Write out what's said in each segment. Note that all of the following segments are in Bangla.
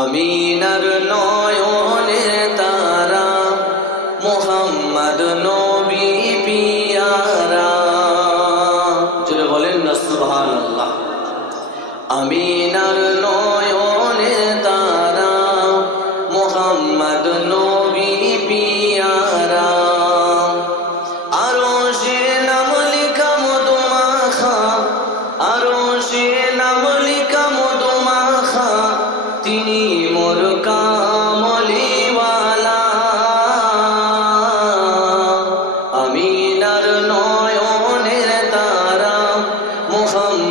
আমিনার নয়নে তারা মোহাম্মদ নবী পিয়ারা। জোরে বলেন না সুবহানাল্লাহ। আমিনার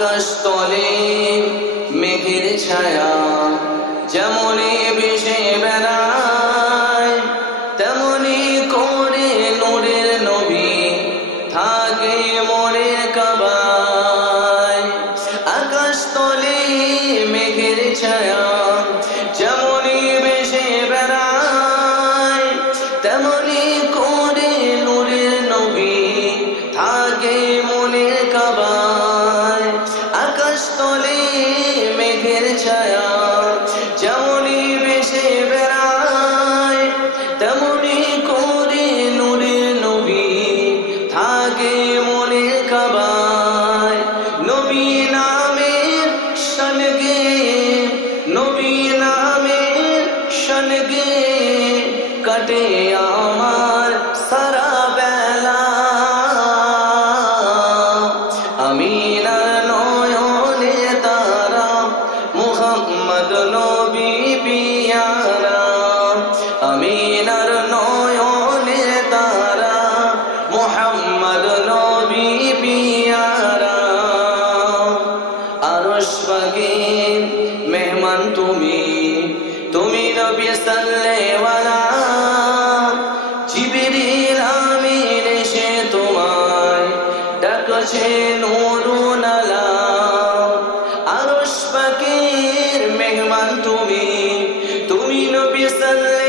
আকাশ তলে মেঘের ছায়া যেমনই ভেসে বেড়ায় তেমনি করে নূরের নবী থাকে মরে কাবায়। আকাশ তলে মেঘের ছায়া যেমনই ভেসে বেড়ায় তেমনি আকাশ মেঘের ছায়া, যেমনই ভেসে বেড়ায় তেমনি করে নূরের নবী থাকে মনের কাবায়। নবী নামের সনগে নবী নামের সনগে কাটে আমার মুহাম্মদ নবী পিয়ারা, আমিনার নয়নে তারা, মুহাম্মদ নবী পিয়ারা। আরশ পাগির মেহমান তুমি তুমি নবী সাল্লেওয়ালা জিবরিল আমিন এসে তোমায় ডাকছে নুরুন আলা নবী